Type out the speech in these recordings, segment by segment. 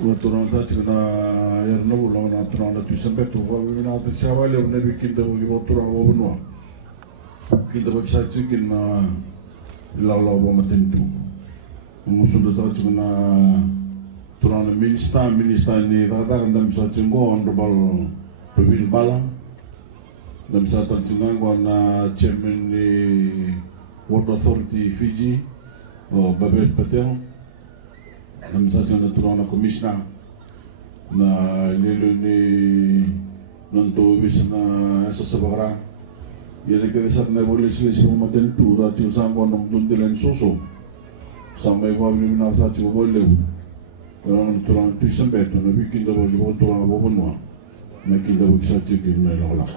Turang sa chikana yarna ulang na turang na tuition bet tuwa na ta siapa le ne bikin ta bagi turang wa bunwa kita bagi sa chikin na law wa matentu musun da chikana turang na minister ni da ndam sa chingo honorable Provin Bala ndam sa ta chingo na chairman ni Water Authority Fiji o Babet Patel ndam sa chana turang na commissioner na lilo ni nanto bis na sa sabara yan ay kadasat na bolis-lis mo matentu at yung sangko ng tuntilan suso sa may wabili na sa chigo bolew kaya nang turang tuisan beto na bikin daw yung turang ababunwa may kindaw sa chikin na ilalak.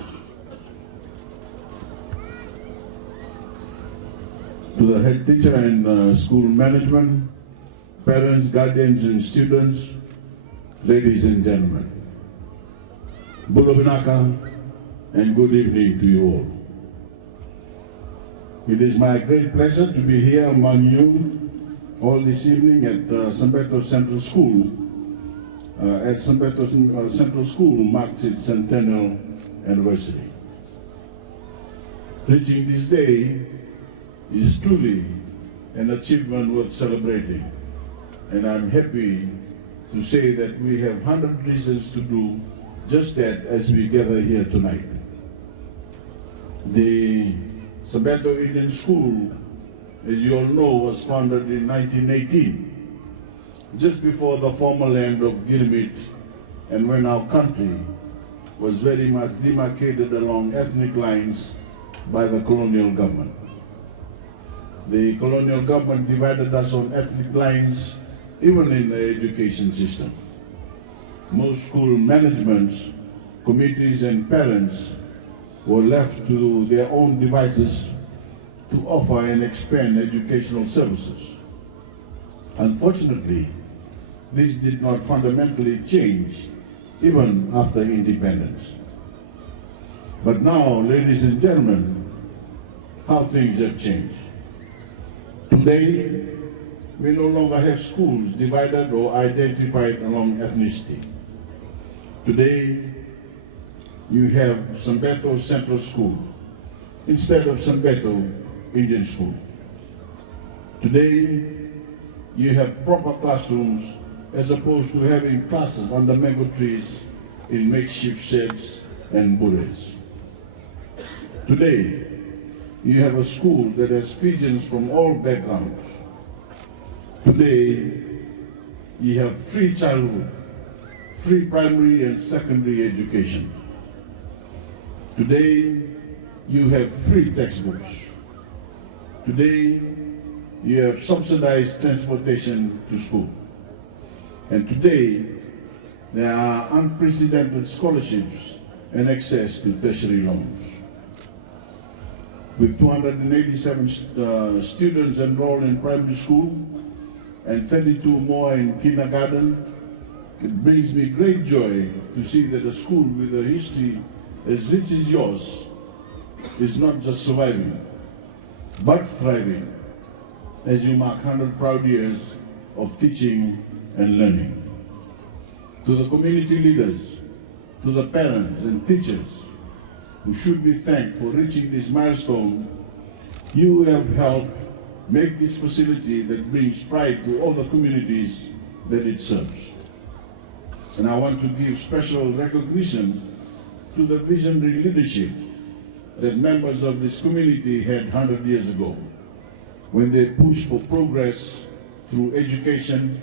To the head teacher and school management, parents, guardians and students, ladies and gentlemen, Bulabinaka and good evening to you all. It is my great pleasure to be here among you all this evening at Sabeto Central School as Sabeto Central School marks its centennial anniversary. Reaching this day is truly an achievement worth celebrating, and I'm happy to say that we have 100 reasons to do just that as we gather here tonight. The Sabeto Indian School, as you all know, was founded in 1918, just before the former land of Gilmit, and when our country was very much demarcated along ethnic lines by the colonial government. The colonial government divided us on ethnic lines, even in the education system. Most school managements, committees and parents were left to their own devices to offer and expand educational services. Unfortunately, this did not fundamentally change even after independence. But now, ladies and gentlemen, how things have changed. Today, we no longer have schools divided or identified along ethnicity. Today, you have Sabeto Central School instead of Sabeto Indian School. Today, you have proper classrooms as opposed to having classes under mango trees in makeshift sheds and bures. Today, you have a school that has Fijians from all backgrounds. Today, you have free childhood, free primary and secondary education. Today, you have free textbooks. Today, you have subsidized transportation to school. And today, there are unprecedented scholarships and access to tertiary loans. With 287 students enrolled in primary school and 32 more in kindergarten, it brings me great joy to see that a school with a history as rich as yours is not just surviving, but thriving as you mark 100 proud years of teaching and learning. To the community leaders, to the parents and teachers who should be thanked for reaching this milestone, you have helped make this facility that brings pride to all the communities that it serves. And I want to give special recognition to the visionary leadership that members of this community had 100 years ago, when they pushed for progress through education,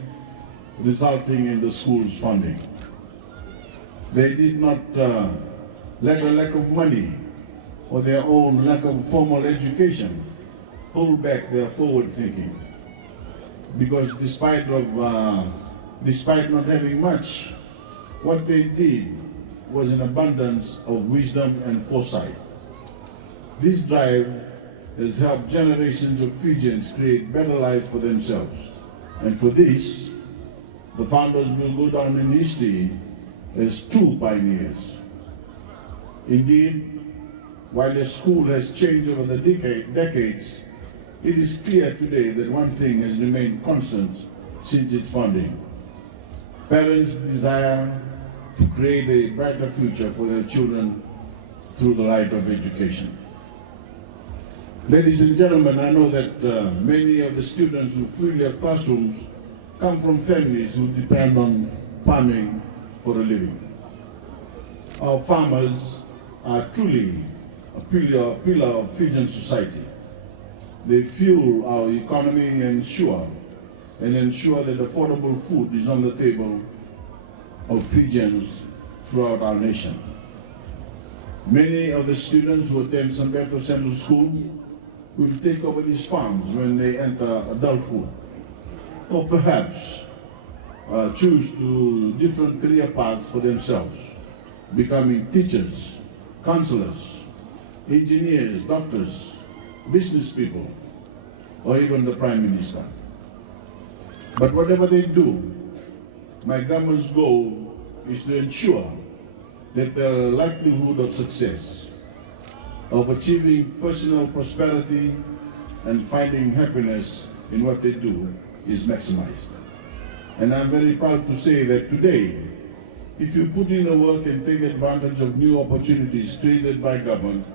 resulting in the school's funding. They did not let a lack of money or their own lack of formal education hold back their forward thinking. Because despite not having much, what they did was an abundance of wisdom and foresight. This drive has helped generations of Fijians create better lives for themselves. And for this, the founders will go down in history as true pioneers. Indeed, while the school has changed over the decades, it is clear today that one thing has remained constant since its founding: Parents desire to create a brighter future for their children through the light of education. Ladies and gentlemen, I know that many of the students who fill your classrooms come from families who depend on farming for a living. Our farmers are truly a pillar of Fijian society. They fuel our economy and ensure that affordable food is on the table of Fijians throughout our nation. Many of the students who attend Sabeto Central School will take over these farms when they enter adulthood, or perhaps choose to different career paths for themselves, becoming teachers, counselors, engineers, doctors, business people, or even the Prime Minister. But whatever they do, my government's goal is to ensure that the likelihood of success, of achieving personal prosperity and finding happiness in what they do is maximized. And I'm very proud to say that today, if you put in the work and take advantage of new opportunities created by government,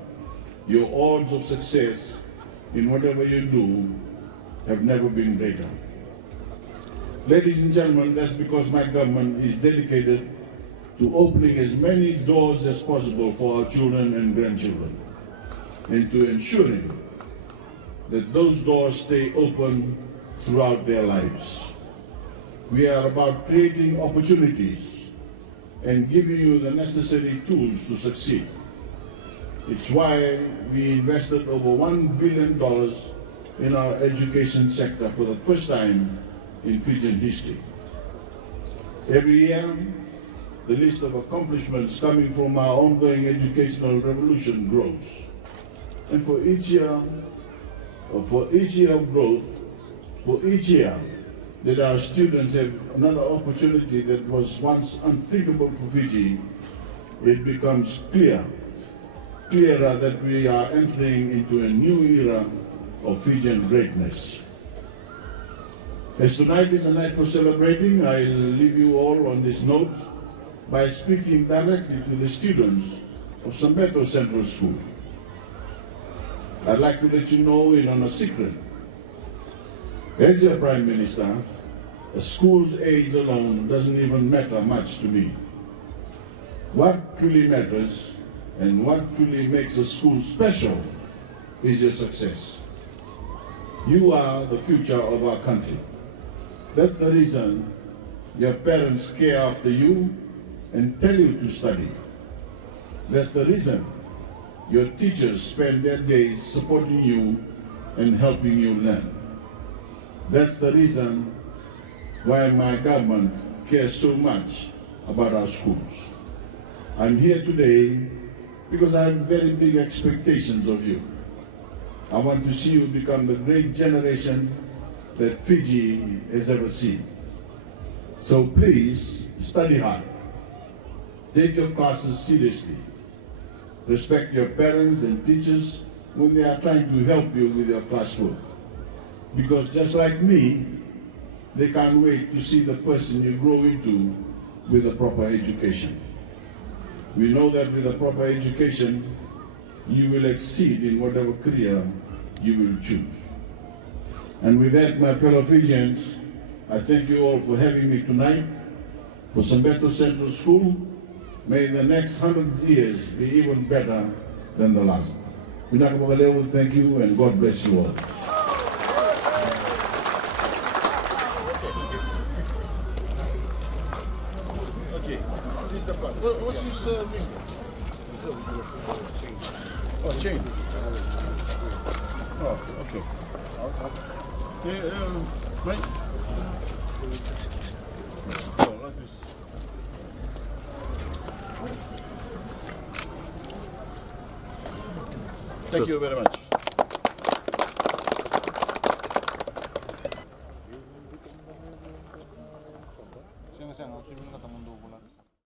your odds of success in whatever you do have never been greater. Ladies and gentlemen, that's because my government is dedicated to opening as many doors as possible for our children and grandchildren, and to ensuring that those doors stay open throughout their lives. We are about creating opportunities and giving you the necessary tools to succeed. It's why we invested over $1 billion in our education sector for the first time in Fijian history. Every year, the list of accomplishments coming from our ongoing educational revolution grows. And for each year of growth, for each year that our students have another opportunity that was once unthinkable for Fiji, it becomes clearer that we are entering into a new era of Fijian greatness. As tonight is a night for celebrating, I'll leave you all on this note by speaking directly to the students of Sabeto Central School. I'd like to let you know in on a secret. As your Prime Minister, a school's age alone doesn't even matter much to me. What truly matters and what truly makes a school special is your success. You are the future of our country. That's the reason your parents care after you and tell you to study. That's the reason your teachers spend their days supporting you and helping you learn. That's the reason why my government cares so much about our schools. I'm here today because I have very big expectations of you. I want to see you become the great generation that Fiji has ever seen. So please, study hard. Take your classes seriously. Respect your parents and teachers when they are trying to help you with your classwork. Because just like me, they can't wait to see the person you grow into with a proper education. We know that with a proper education, you will exceed in whatever career you will choose. And with that, my fellow Fijians, I thank you all for having me tonight for Sabeto Central School. May the next 100 years be even better than the last. Thank you and God bless you all. Okay, this is the part. What's this thing? Oh, chain. Oh, okay. Right? Oh, like this. Thank you very much.